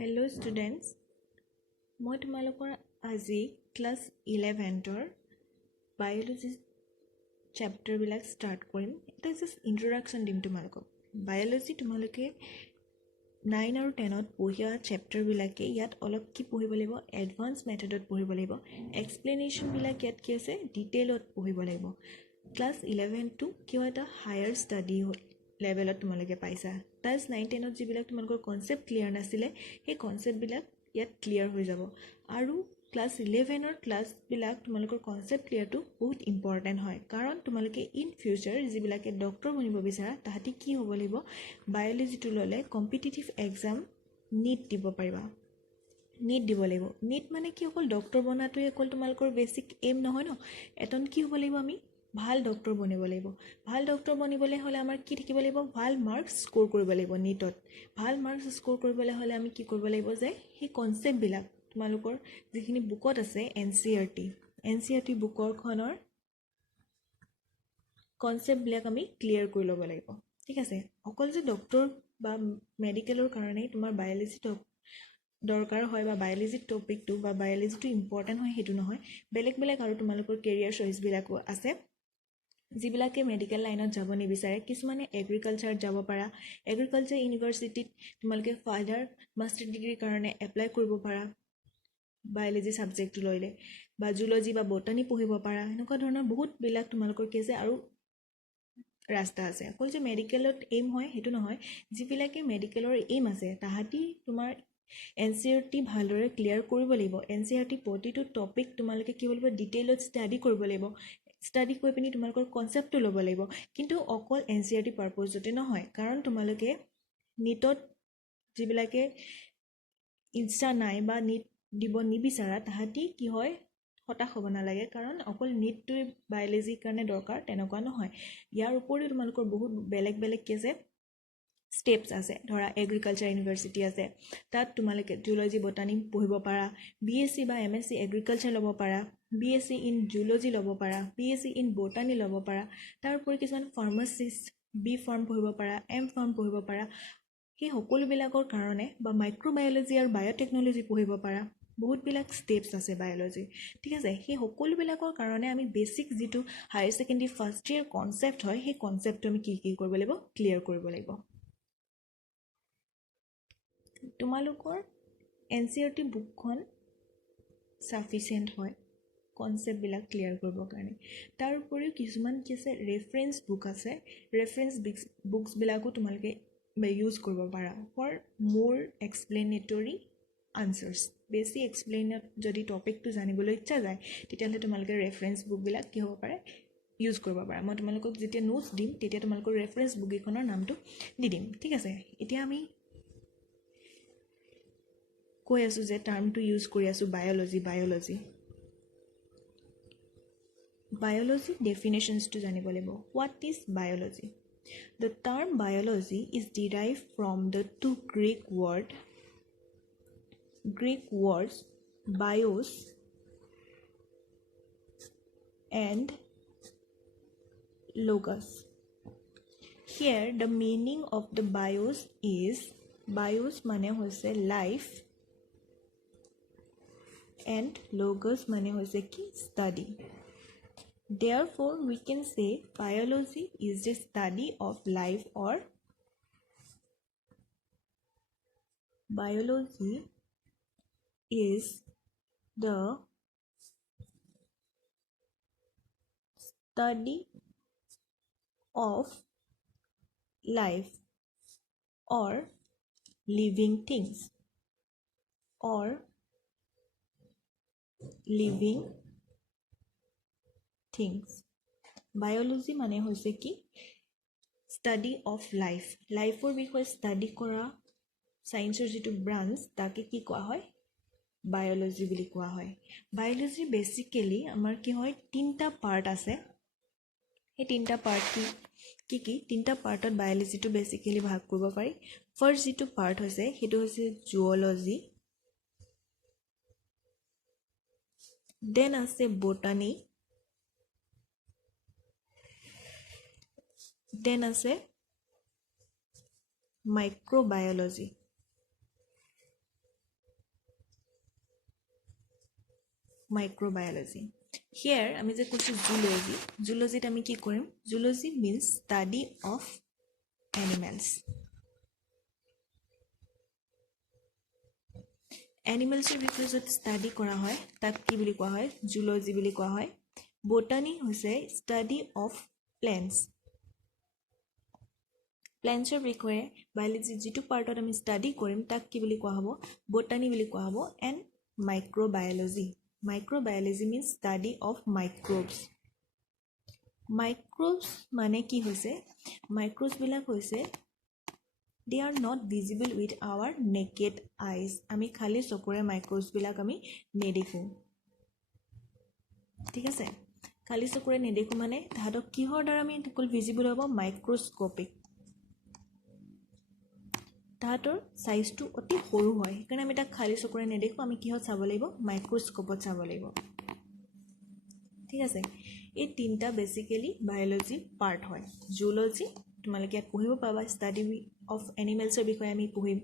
Hello students, মই তোমালোকৰ আজি ক্লাছ 11ৰ বায়োলজি চেপ্টাৰবিলাক ষ্টাৰ্ট কৰিম। এটা জাষ্ট ইন্ট্ৰডাকশ্যন দিম তোমালোকক। বায়োলজি তোমালোকে 9 আৰু 10ত পঢ়িয়া চেপ্টাৰবিলাকে ইয়াত অলপ কি পঢ়িব লাগিব, এডভান্স মেথডত পঢ়িব লাগিব। এক্সপ্লেনেশ্যনবিলাক ইয়াত কি আছে, ডিটেইলত পঢ়িব লাগিব। ক্লাছ 11টো কিয় এটা হায়াৰ ষ্টাডি লেভেলত তোমালোকে পাইছা। ক্লাছ 9-10ত যিবিলাক তোমালোকৰ কনচেপ্ট ক্লিয়াৰ নাছিলে, সেই কনচেপ্টবিলাক ইয়াত ক্লিয়াৰ হৈ যাব। আৰু ক্লাছ 11ৰ ক্লাছবিলাক তোমালোকৰ কনচেপ্ট ক্লিয়াৰটো বহুত ইম্পৰ্টেণ্ট হয়, কাৰণ তোমালোকে ইন ফিউচাৰ যিবিলাকে ডক্টৰ বনিব বিচাৰা তাহাঁতি কি হ'ব লাগিব, বায়োলজিটো ল'লে কম্পিটিটিভ এক্সাম নীট দিব পাৰিবা। নীট দিব লাগিব। নীট মানে কি, অকল ডক্টৰ বনাটোৱে অকল তোমালোকৰ বেছিক এইম নহয় ন। এটন কি হ'ব লাগিব, আমি ভাল ডক্টৰ বনিব লাগিব। ভাল ডক্টৰ বনিবলৈ হ'লে আমাৰ কি থাকিব লাগিব, ভাল মাৰ্কছ স্ক'ৰ কৰিব লাগিব নীটত। ভাল মাৰ্কছ স্ক'ৰ কৰিবলৈ হ'লে আমি কি কৰিব লাগিব, যে সেই কনচেপ্টবিলাক তোমালোকৰ যিখিনি বুকত আছে NCERT বুকৰখনৰ কনচেপ্টবিলাক আমি ক্লিয়াৰ কৰি ল'ব লাগিব। ঠিক আছে, অকল যে ডক্টৰ বা মেডিকেলৰ কাৰণেই তোমাৰ বায়'লজি দৰকাৰ হয় বা বায়'লজি টপিকটো বা বায়'লজিটো ইম্পৰ্টেণ্ট হয় সেইটো নহয়। বেলেগ আৰু তোমালোকৰ কেৰিয়াৰ চইচবিলাকো আছে। যিবিলাকে মেডিকেল লাইনত যাব নিবিচাৰে, কিছুমানে এগ্ৰিকালচাৰত যাব পাৰা। এগ্ৰিকালচাৰ ইউনিভাৰ্চিটিত তোমালোকে ফাৰ্ডাৰ মাষ্টাৰ ডিগ্ৰীৰ কাৰণে এপ্লাই কৰিব পাৰা বায়'লজি ছাবজেক্টটো ল'লে, বা জুলজি বা বটানী পঢ়িব পাৰা। এনেকুৱা ধৰণৰ বহুতবিলাক তোমালোকৰ কি আছে আৰু ৰাস্তা আছে। অকল যে মেডিকেলত এইম হয় সেইটো নহয়। যিবিলাকে মেডিকেলৰ এইম আছে তাহাঁতি তোমাৰ NCERT ভালদৰে ক্লিয়াৰ কৰিব লাগিব। NCERT প্ৰতিটো টপিক তোমালোকে কি কৰিব, ডিটেইলত ষ্টাডি কৰিব লাগিব। ষ্টাডি কৰি পিনি তোমালোকৰ কনচেপ্টটো ল'ব লাগিব। কিন্তু অকল NCERT পাৰপজতে নহয়, কাৰণ তোমালোকে নীটত যিবিলাকে ইচ্ছা নাই বা নীট দিব নিবিচাৰা তাহাঁতি কি হয়, হতাশ হ'ব নালাগে, কাৰণ অকল নীটটোৱে বায়'লজিৰ কাৰণে দৰকাৰ তেনেকুৱা নহয়। ইয়াৰ উপৰিও তোমালোকৰ বহুত বেলেগ কি আছে, ষ্টেপছ আছে। ধৰা এগ্ৰিকালচাৰ ইউনিভাৰ্চিটি আছে, তাত তোমালোকে জুলজি বটানী পঢ়িব পাৰা। BSc বা MSc এগ্ৰিকালচাৰ ল'ব পাৰা, BSc ইন জুলজি ল'ব পাৰা, BSc ইন বটানী ল'ব পাৰা। তাৰ উপৰি কিছুমান ফাৰ্মাচিষ্ট B ফাৰ্ম পঢ়িব পাৰা, M ফাৰ্ম পঢ়িব পাৰা। সেই সকলোবিলাকৰ কাৰণে বা মাইক্ৰ'বায়'লজি আৰু বায়'টেকন'লজি পঢ়িব পাৰা। বহুতবিলাক ষ্টেপছ আছে বায়'লজি। ঠিক আছে, সেই সকলোবিলাকৰ কাৰণে আমি বেছিক যিটো higher secondary first year concept হয়, সেই কনচেপ্টটো আমি কি কৰিব লাগিব, ক্লিয়াৰ কৰিব লাগিব। তোমালোকৰ NCERT বুকখন ছাফিচিয়েণ্ট হয় কনচেপ্টবিলাক ক্লিয়াৰ কৰিবৰ কাৰণে। তাৰ উপৰিও কিছুমান কি আছে, ৰেফাৰেঞ্চ বুক আছে। ৰেফাৰেঞ্চ বুকছবিলাকো তোমালোকে ইউজ কৰিব পাৰা ফৰ মোৰ এক্সপ্লেনেটৰী আনচাৰ্ছ। বেছি এক্সপ্লেইনত যদি টপিকটো জানিবলৈ ইচ্ছা যায়, তেতিয়াহ'লে তোমালোকে ৰেফাৰেঞ্চ বুকবিলাক কি হ'ব পাৰে, ইউজ কৰিব পাৰা। মই তোমালোকক যেতিয়া নোটছ দিম তেতিয়া তোমালোকৰ ৰেফাৰেঞ্চ বুককেইখনৰ নামটো দি দিম। ঠিক আছে, এতিয়া আমি কৈ আছোঁ যে টাৰ্মটো ইউজ কৰি আছোঁ বায়'লজি ডেফিনেশ্যনছটো জানিব লাগিব। What is biology? The term biology is derived from the two Greek words bios and logos. Here the meaning of the bios is, bios mane hoise life and logos mane hoise ki study. Therefore we can say biology is the study of life, or biology is the study of life or living things or living things. Biology মানে হৈছে কি, study of life. লাইফৰ বিষয়ে study কৰা ছায়েন্সৰ যিটো branch তাকে কি কোৱা হয়, বায়'লজি বুলি কোৱা হয়। বায়'লজি বেচিকেলি আমাৰ কি হয়, 3টা পাৰ্ট আছে। সেই 3টা পাৰ্ট কি তিনিটা পাৰ্টত বায়'লজিটো বেচিকেলি ভাগ কৰিব পাৰি। ফাৰ্ষ্ট যিটো পাৰ্ট হৈছে সেইটো হৈছে জুঅ'লজি, দেন আছে বটানী, দেন আছে মাইক্ৰ'বায়'লজি। microbiology. Here আমি যে কৈছো zoology, zoologyত আমি কি কৰিম? Zoology means study of animals. Animals বিষয়ে যদি study কৰা হয় তাক কি বুলি কোৱা হয়? Zoology বুলি কোৱা হয়. Botany হৈছে study of plants. Plants বিষয়ে biology যিটো পাৰ্টত আমি study কৰিম তাক কি বুলি কোৱা হ'ব? Botany বুলি কোৱা হ'ব. And microbiology. Microbiology means study of microbes. Microbes মানে কি হৈছে? Microbes বিলাক হৈছে they are not visible with our naked eyes. আমি খালি চকুৰে microbes বিলাক আমি নেদেখো. ঠিক আছে? খালি চকুৰে নেদেখো মানে তাহাঁতক কিহৰ দ্বাৰা আমি অকল ভিজিবল হ'ব? মাইক্ৰস্কোপিক. তাহাঁতৰ সাইজটো অতি সৰু হয়, সেইকাৰণে আমি তাক খালি চকুৰে নেদেখো, আমি কিহত চাব লাগিব? মাইক্ৰস্কোপত চাব লাগিব. ঠিক আছে? এই তিনিটা বেসিক্যালি বায়োলজি পাৰ্ট হয়. জুলজি তোমালোকে ইয়াত পঢ়িব পাবা, ষ্টাডি অফ এনিমেলছৰ বিষয়ে আমি পঢ়িম,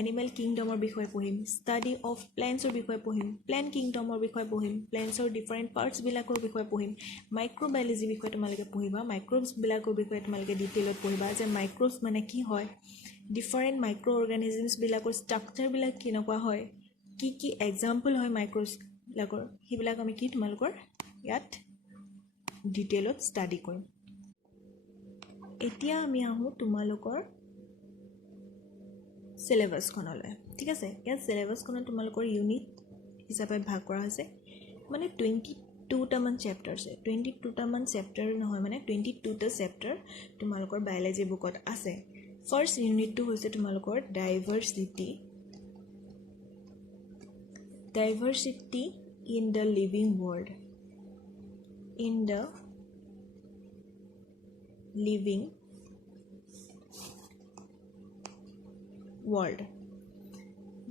এনিমেল কিংডমৰ বিষয়ে পঢ়িম, ষ্টাডি অফ প্লেণ্টছৰ বিষয়ে পঢ়িম, প্লেণ্ট কিংডমৰ বিষয়ে পঢ়িম, প্লেণ্টছৰ ডিফাৰেণ্ট পাৰ্টছবিলাকৰ বিষয়ে পঢ়িম, মাইক্ৰ'বায়'লজিৰ বিষয়ে তোমালোকে পঢ়িবা, মাইক্ৰ'বছবিলাকৰ বিষয়ে তোমালোকে ডিটেইলত পঢ়িবা যে মাইক্ৰ'বছ মানে কি হয়, ডিফাৰেণ্ট মাইক্ৰ' অৰ্গেনিজমছবিলাকৰ ষ্ট্ৰাকচাৰবিলাক কেনেকুৱা হয়, কি কি এক্সাম্পল হয় মাইক্ৰ'বছবিলাকৰ, সেইবিলাক আমি কি তোমালোকৰ ইয়াত ডিটেইলত ষ্টাডি কৰিম. এতিয়া আমি আহোঁ তোমালোকৰ চিলেবাছখনলৈ. ঠিক আছে? ইয়াত চিলেবাছখনত তোমালোকৰ ইউনিট হিচাপে ভাগ কৰা হৈছে, মানে 22টামান চেপ্টাৰ আছে. 22টামান চেপ্টাৰ নহয়, মানে 22টা চেপ্টাৰ তোমালোকৰ বায়'লজি বুকত আছে. ফাৰ্ষ্ট ইউনিটটো হৈছে তোমালোকৰ diversity. Diversity in the living world. In the living world.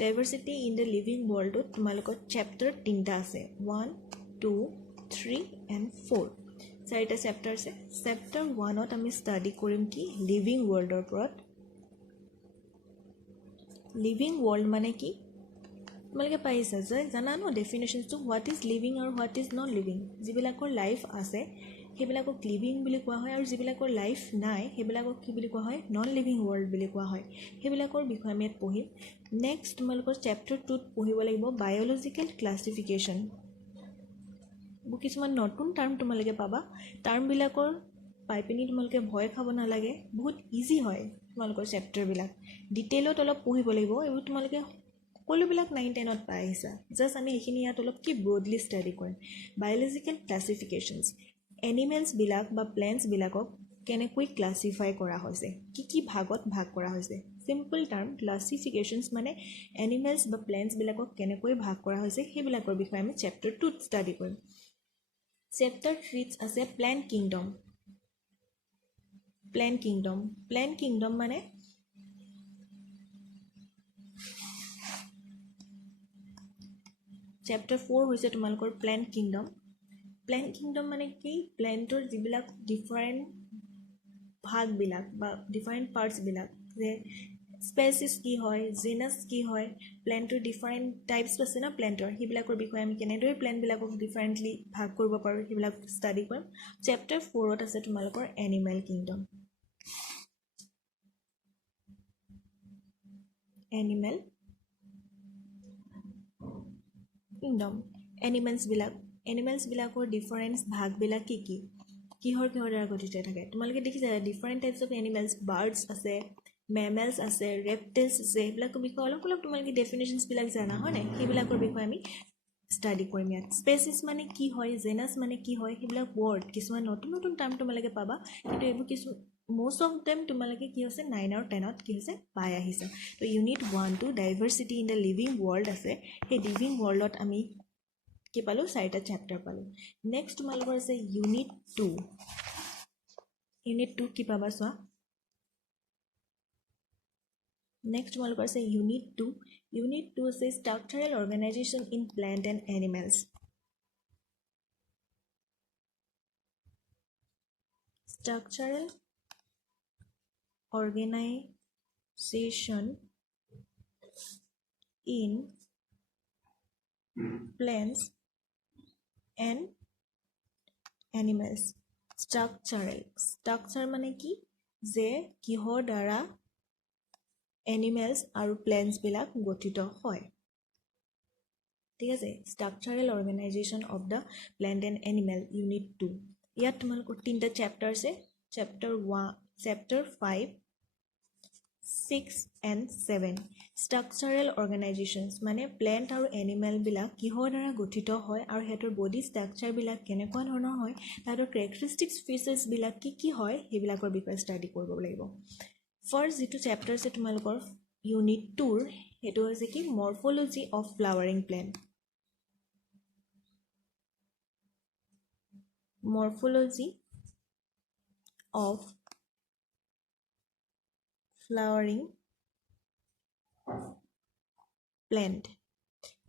Diversity in the living ৱৰ্ল্ডত তোমালোকৰ চেপ্টাৰ 3টা আছে, 1, 2, 3 and 4. 4টা চেপ্টাৰ আছে. চেপ্টাৰ 1ত আমি ষ্টাডি কৰিম কি? লিভিং ৱৰ্ল্ডৰ ওপৰত. লিভিং ৱৰ্ল্ড মানে কি তোমালোকে পাইছা যে জানা ন ডেফিনেশ্যনটো, হোৱাট ইজ লিভিং আৰু হোৱাট ইজ নট লিভিং. যিবিলাকৰ লাইফ আছে সেইবিলাকক লিভিং বুলি কোৱা হয়, আৰু যিবিলাকৰ লাইফ নাই সেইবিলাকক কি বুলি কোৱা হয়? নন লিভিং ৱৰ্ল্ড বুলি কোৱা হয়. সেইবিলাকৰ বিষয়ে আমি ইয়াত পঢ়িম. নেক্সট তোমালোকৰ চেপ্টাৰ 2ত পঢ়িব লাগিব বায়'লজিকেল ক্লাছিফিকেশ্যন. কিছুমান নতুন টাৰ্ম তোমালোকে পাবা, টাৰ্মবিলাকৰ পাই পিনি তোমালোকে ভয় খাব নালাগে, বহুত ইজি হয় তোমালোকৰ চেপ্টাৰবিলাক. ডিটেইলত অলপ পঢ়িব লাগিব, এইবোৰ তোমালোকে সকলোবিলাক 9-10ত পাই আহিছা. জাষ্ট আমি এইখিনি ইয়াত অলপ কি ব্ৰডলি ষ্টাডি কৰিম. বায়'লজিকেল ক্লাছিফিকেশ্যনছ, এনিমেলছবিলাক বা প্লেণ্টছবিলাকক কেনেকৈ ক্লাছিফাই কৰা হৈছে, কি ভাগত ভাগ কৰা হৈছে. চিম্পল টাৰ্ম ক্লাছিফিকেশ্যনছ মানে এনিমেলছ বা প্লেণ্টছবিলাকক কেনেকৈ ভাগ কৰা হৈছে সেইবিলাকৰ বিষয়ে আমি চেপ্টাৰ 2ত ষ্টাডি কৰিম. চেপ্টাৰ 3 আছে plant kingdom. Plant kingdom. Plant kingdom মানে চেপ্টাৰ 4 হৈছে তোমালোকৰ প্লেণ্ট কিংডম. প্লেণ্ট কিংডম মানে কি? প্লেণ্টৰ যিবিলাক ডিফাৰেণ্ট ভাগবিলাক বা ডিফাৰেণ্ট পাৰ্টছবিলাক, যে স্পেচিছ কি হয়, জিনাছ কি হয়, প্লেণ্টৰ ডিফাৰেণ্ট টাইপছ আছে ন প্লেণ্টৰ, সেইবিলাকৰ বিষয়ে আমি কেনেদৰে প্লেণ্টবিলাকক ডিফাৰেণ্টলি ভাগ কৰিব পাৰোঁ সেইবিলাক ষ্টাডি কৰিম. চেপ্টাৰ 4ত আছে তোমালোকৰ এনিমেল কিংডম. Animal kingdom. এনিমেলছবিলাকৰ ডিফাৰেণ্ট ভাগবিলাক কি কি, কিহৰ দ্বাৰা গঠিত থাকে তোমালোকে দেখিছা. Different types of animals, birds আছে, মেমেলছ আছে, ৰেপটেলছ আছে, সেইবিলাকৰ বিষয়ে অলপ অলপ তোমালোকে ডেফিনেশ্যনছবিলাক জানা হয় নাই, সেইবিলাকৰ বিষয়ে আমি ষ্টাডি কৰিম ইয়াত. স্পেচিছ মানে কি হয়, জেনাছ মানে কি হয়, সেইবিলাক ৱৰ্ড কিছুমান নতুন নতুন টাৰ্ম তোমালোকে পাবা, কিন্তু এইবোৰ কিছু most of them তোমালোকে কি হৈছে 9 আৰু 10ত কি হৈছে পাই আহিছা. তো unit 1 diversity in the living world আছে. সেই লিভিং ৱৰ্ল্ডত আমি কি পালোঁ? 4টা চেপ্টাৰ পালোঁ. নেক্সট তোমালোকৰ আছে ইউনিট 2. ইউনিট 2 কি পাবা চোৱা. নেক্সট তোমালোকৰ আছে ইউনিট 2. ইউনিট 2 আছে structural organisation in plant and animals. Structural organization in plants and animals structure মানে কি যে কিহৰ দ্বাৰা এনিমেলছ আৰু প্লেণ্টছবিলাক গঠিত হয় ঠিক আছে structural organisation of the plant and animal unit 2 ইয়াত তোমালোকৰ তিনিটা চেপ্টাৰ আছে চেপ্টাৰ 5 6 and 7 ষ্ট্ৰাকচাৰেল অৰ্গেনাইজেশ্যনছ মানে প্লেণ্ট আৰু এনিমেলবিলাক কিহৰ দ্বাৰা গঠিত হয় আৰু সিহঁতৰ বডি ষ্ট্ৰাকচাৰবিলাক কেনেকুৱা ধৰণৰ হয় তাহাঁতৰ কেৰেক্টাৰিষ্টিক্স ফিচাৰ্ছবিলাক কি হয় সেইবিলাকৰ বিষয়ে ষ্টাডি কৰিব লাগিব ফাৰ্ষ্ট যিটো চেপ্টাৰ আছে তোমালোকৰ ইউনিট 2ৰ সেইটো হৈছে কি morphology of flowering plant morphology of flowering plant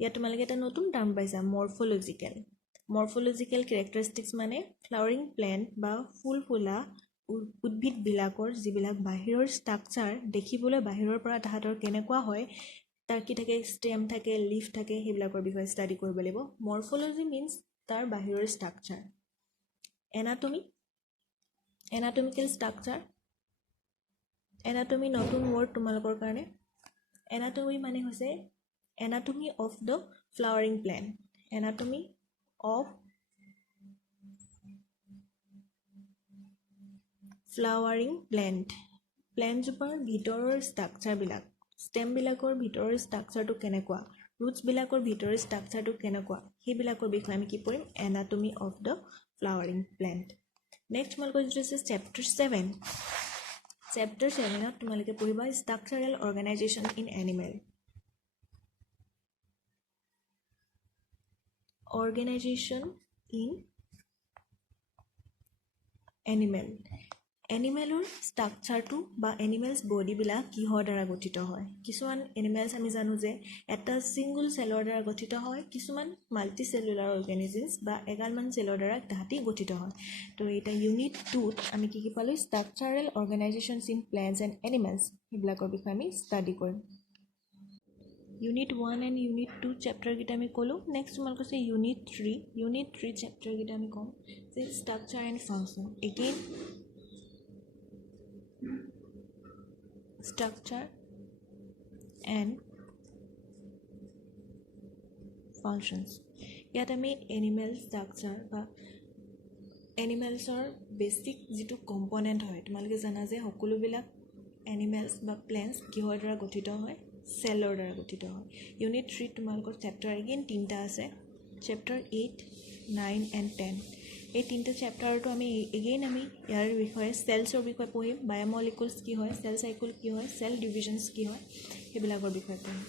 ইয়াত তোমালোকে এটা নতুন টাৰ্ম পাইছা মৰ্ফলজিকেল কেৰেক্টাৰিষ্টিক্স মানে ফ্লাৱাৰিং প্লেণ্ট বা ফুল ফুলা উদ্ভিদবিলাকৰ যিবিলাক বাহিৰৰ ষ্ট্ৰাকচাৰ দেখিবলৈ বাহিৰৰ পৰা তাহাঁতৰ কেনেকুৱা হয় তাৰ কি থাকে ষ্টেম থাকে লিফ থাকে সেইবিলাকৰ বিষয়ে ষ্টাডি কৰিব লাগিব মৰ্ফলজি মিনছ তাৰ বাহিৰৰ ষ্ট্ৰাকচাৰ এনাটমিকেল ষ্ট্ৰাকচাৰ এনাটমি নতুন ৱৰ্ড তোমালোকৰ কাৰণে এনাটমি মানে হৈছে anatomy of the flowering plant anatomy of flowering প্লেণ্টজোপাৰ ভিতৰৰ ষ্ট্ৰাকচাৰবিলাক ষ্টেমবিলাকৰ ভিতৰৰ ষ্ট্ৰাকচাৰটো কেনেকুৱা ৰুটছবিলাকৰ ভিতৰৰ ষ্ট্ৰাকচাৰটো কেনেকুৱা সেইবিলাকৰ বিষয়ে আমি কি পঢ়িম anatomy of the flowering plant next তোমালোকৰ যিটো আছে চেপ্টাৰ 7ত তোমালোকে পঢ়িবা structural organisation in animal organization in এনিমেলৰ ষ্ট্ৰাকচাৰটো বা এনিমেলছ বডিবিলাক কিহৰ দ্বাৰা গঠিত হয় কিছুমান এনিমেলছ আমি জানো যে এটা ছিংগল চেলৰ দ্বাৰা গঠিত হয় কিছুমান মাল্টি চেলুলাৰ অৰ্গেনিজমছ বা এগালমান চেলৰ দ্বাৰা তাহাঁতি গঠিত হয় তো এটা ইউনিট 2ত আমি কি পালোঁ structural organisations in plants and animals সেইবিলাকৰ বিষয়ে আমি ষ্টাডি কৰিম Unit 1 and Unit 2 chapter kita আমি কলো next তোমালোক আছে Unit 3 chapter kita আমি কম যে structure and function again structure and functions ইয়াত আমি animal structure বা animalsৰ basic যিটো component হয় তোমালোকে জানা যে সকলোবিলাক animals বা plants কিহৰ দ্বাৰা গঠিত হয় চেলৰ দ্বাৰা গঠিত হয় ইউনিট 3 তোমালোকৰ চেপ্টাৰ এগেইন তিনিটা আছে চেপ্টাৰ 8 9 and 10 এই তিনিটা চেপ্টাৰটো আমি এগেইন আমি ইয়াৰ বিষয়ে চেলছৰ বিষয়ে পঢ়িম বায়োমলিকুলছ কি হয় চেল চাইকেল কি হয় চেল ডিভিজনছ কি হয় সেইবিলাকৰ বিষয়ে পঢ়িম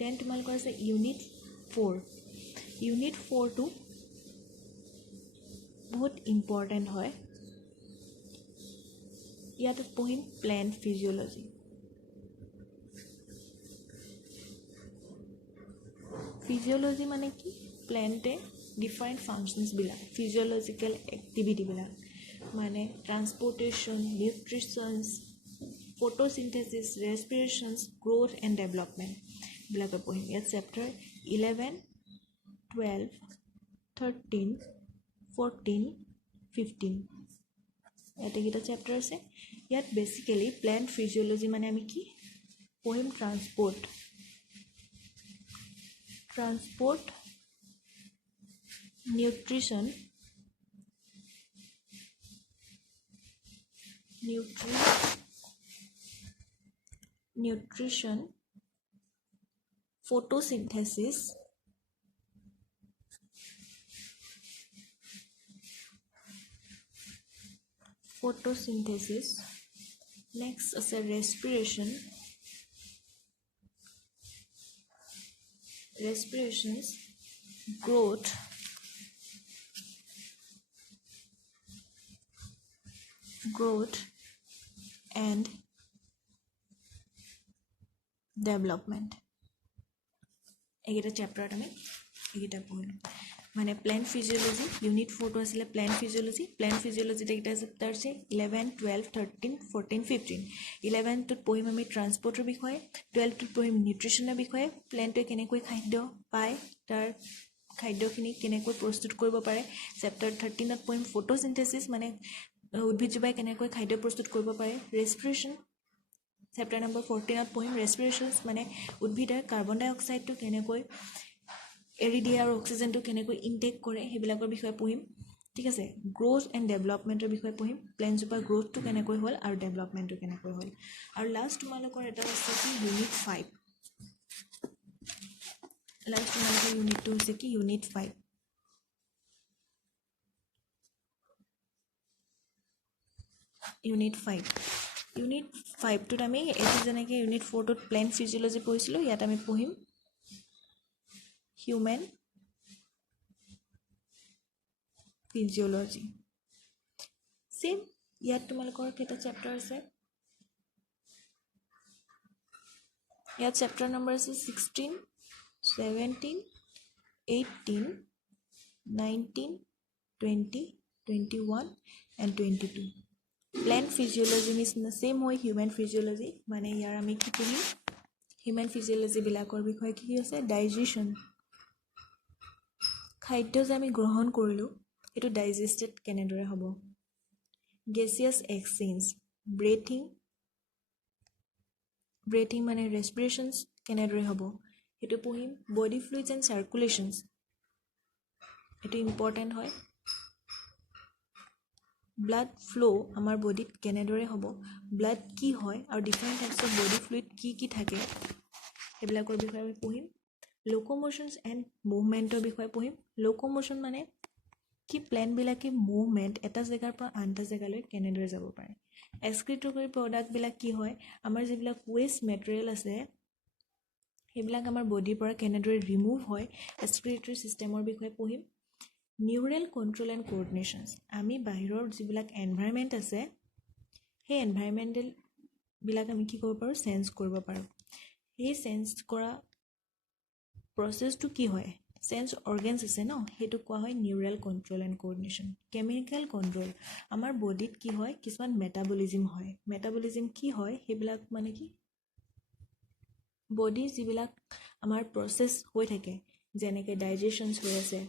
দেন তোমালোকৰ আছে ইউনিট 4টো বহুত ইম্পৰ্টেণ্ট হয় ইয়াত পঢ়িম প্লেণ্ট ফিজিঅ'লজি ফিজিঅ'লজি মানে কি প্লেণ্টে ডিফাৰেণ্ট ফাংচনছবিলাক ফিজিঅ'লজিকেল এক্টিভিটিবিলাক মানে transportation nutritions photosynthesis respirations growth and development এইবিলাকৰ পঢ়িম ইয়াত চেপ্টাৰ 11 12 13 14 15 ইয়াত এইকেইটা চেপ্টাৰ আছে ইয়াত বেচিকেলি প্লেণ্ট ফিজিঅ'লজি মানে আমি কি পঢ়িম ট্ৰান্সপৰ্ট nutrition photosynthesis next আছে respirations growth and development এইকেইটা চেপ্টাৰত আমি এইকেইটা পঢ়িলোঁ মানে প্লেণ্ট ফিজিঅ'লজি ইউনিট 4টো আছিলে প্লেণ্ট ফিজিঅ'লজিত এইকেইটা চেপ্টাৰ আছে 11 12 13 14 15 11টোত পঢ়িম আমি ট্ৰান্সপৰ্টৰ বিষয়ে 12টোত পঢ়িম নিউট্ৰিশ্যনৰ বিষয়ে প্লেণ্টে কেনেকৈ খাদ্য পায় তাৰ খাদ্যখিনি কেনেকৈ প্ৰস্তুত কৰিব পাৰে চেপ্টাৰ 13ত পঢ়িম ফটোচিন্থেসিস মানে উদ্ভিদজীৱাই কেনেকৈ খাদ্য প্ৰস্তুত কৰিব পাৰে ৰেস্পিৰেশ্যন চেপ্টাৰ নম্বৰ 14ত পঢ়িম ৰেস্পিৰেশ্যনছ মানে উদ্ভিদে কাৰ্বন ডাই অক্সাইডটো কেনেকৈ এৰি দিয়ে আৰু অক্সিজেনটো কেনেকৈ ইনটেক কৰে সেইবিলাকৰ বিষয়ে পঢ়িম ঠিক আছে গ্ৰোথ এণ্ড ডেভেলপমেণ্টৰ বিষয়ে পঢ়িম প্লেণ্টছৰ গ্ৰোথটো কেনেকৈ হ'ল আৰু ডেভেলপমেণ্টটো কেনেকৈ হ'ল আৰু লাষ্ট তোমালোকৰ এটা আছে কি ইউনিট 5 লাষ্ট তোমালোকৰ ইউনিটটো হৈছে কি ইউনিট 5 ইউনিট 5টোত আমি এইটো যেনেকৈ ইউনিট 4টোত প্লেণ্ট ফিজিঅলজি পঢ়িছিলোঁ ইয়াত আমি পঢ়িম হিউমেন ফিজিঅলজি সেম ইয়াত তোমালোকৰ কেইটা চেপ্টাৰ আছে ইয়াত চেপ্টাৰ নম্বৰ আছে 16 17 18 19 20 21 and 22 প্লেণ্ট ফিজিঅলজি নিচিনা সেম হয় হিউমেন ফিজিঅলজি মানে ইয়াৰ আমি কি পঢ়িম হিউমেন ফিজিঅলজিবিলাকৰ বিষয়ে কি আছে ডাইজেশ্যন খাদ্য যে আমি গ্ৰহণ কৰিলোঁ এইটো ডাইজেষ্টেড কেনেদৰে হ'ব গেছিয়াছ এক্সচেঞ্জ ব্ৰেথিং মানে ৰেস্পিৰেশ্যনছ কেনেদৰে হ'ব সেইটো পঢ়িম বডি ফ্লুইডছ এণ্ড চাৰ্কুলেশ্যনছ এইটো ইম্পৰ্টেণ্ট হয় ব্লাড ফ্ল' আমাৰ বডিত কেনেদৰে হ'ব ব্লাড কি হয় আৰু different types of body fluid কি থাকে সেইবিলাকৰ বিষয়ে আমি পঢ়িম লোক'মোশ্যনছ এণ্ড মুভমেণ্টৰ বিষয়ে পঢ়িম লোক'মোশ্যন মানে কি প্লেণ্টবিলাকে মুভমেণ্ট এটা জেগাৰ পৰা আন এটা জেগালৈ কেনেদৰে যাব পাৰে এক্সক্ৰিটৰী প্ৰডাক্টবিলাক কি হয় আমাৰ যিবিলাক ৱেষ্ট মেটেৰিয়েল আছে সেইবিলাক আমাৰ বডিৰ পৰা কেনেদৰে ৰিমুভ হয় এক্সক্ৰিটৰী ছিষ্টেমৰ বিষয়ে পঢ়িম নিউৰেল কণ্ট্ৰল এণ্ড কোঅৰ্ডিনেশ্যনছ আমি বাহিৰৰ যিবিলাক এনভাইৰমেণ্ট আছে সেই এনভাইৰমেণ্টেলবিলাক আমি কি কৰিব পাৰোঁ চেঞ্জ কৰিব পাৰোঁ সেই চেঞ্জ কৰা প্ৰচেছটো কি হয় চেঞ্জ অৰ্গেনছ আছে ন সেইটো কোৱা হয় neural control and coordination chemical control আমাৰ বডিত কি হয় কিছুমান মেটাবলিজিম হয় মেটাবলিজিম কি হয় সেইবিলাক মানে কি বডি যিবিলাক আমাৰ প্ৰচেছ হৈ থাকে যেনেকৈ ডাইজেশ্যনছ হৈ আছে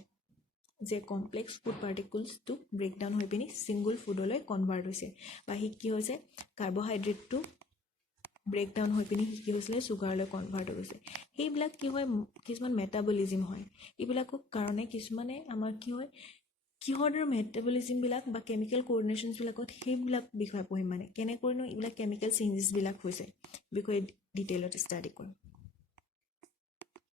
যে কমপ্লেক্স ফুড পাৰ্টিকুলছটো ব্ৰেকডাউন হৈ পিনি ছিংগল ফুডলৈ কনভাৰ্ট হৈছে বা সি কি হৈছে কাৰ্বহাইড্ৰেটটো ব্ৰেকডাউন হৈ পিনি কি হৈছিলে চুগাৰলৈ কনভাৰ্ট হৈ গৈছে সেইবিলাক কি হয় কিছুমান মেটাবলিজিম হয় এইবিলাকৰ কাৰণে কিছুমানে আমাৰ কি হয় কিহৰ মেটাবলিজিমবিলাক বা কেমিকেল কোঅৰ্ডিনেশ্যনছবিলাকত সেইবিলাক বিষয়ে পঢ়িম মানে কেনেকৈনো এইবিলাক কেমিকেল চেঞ্জেছবিলাক হৈছে বিষয়ে ডিটেইলত ষ্টাডি কৰিম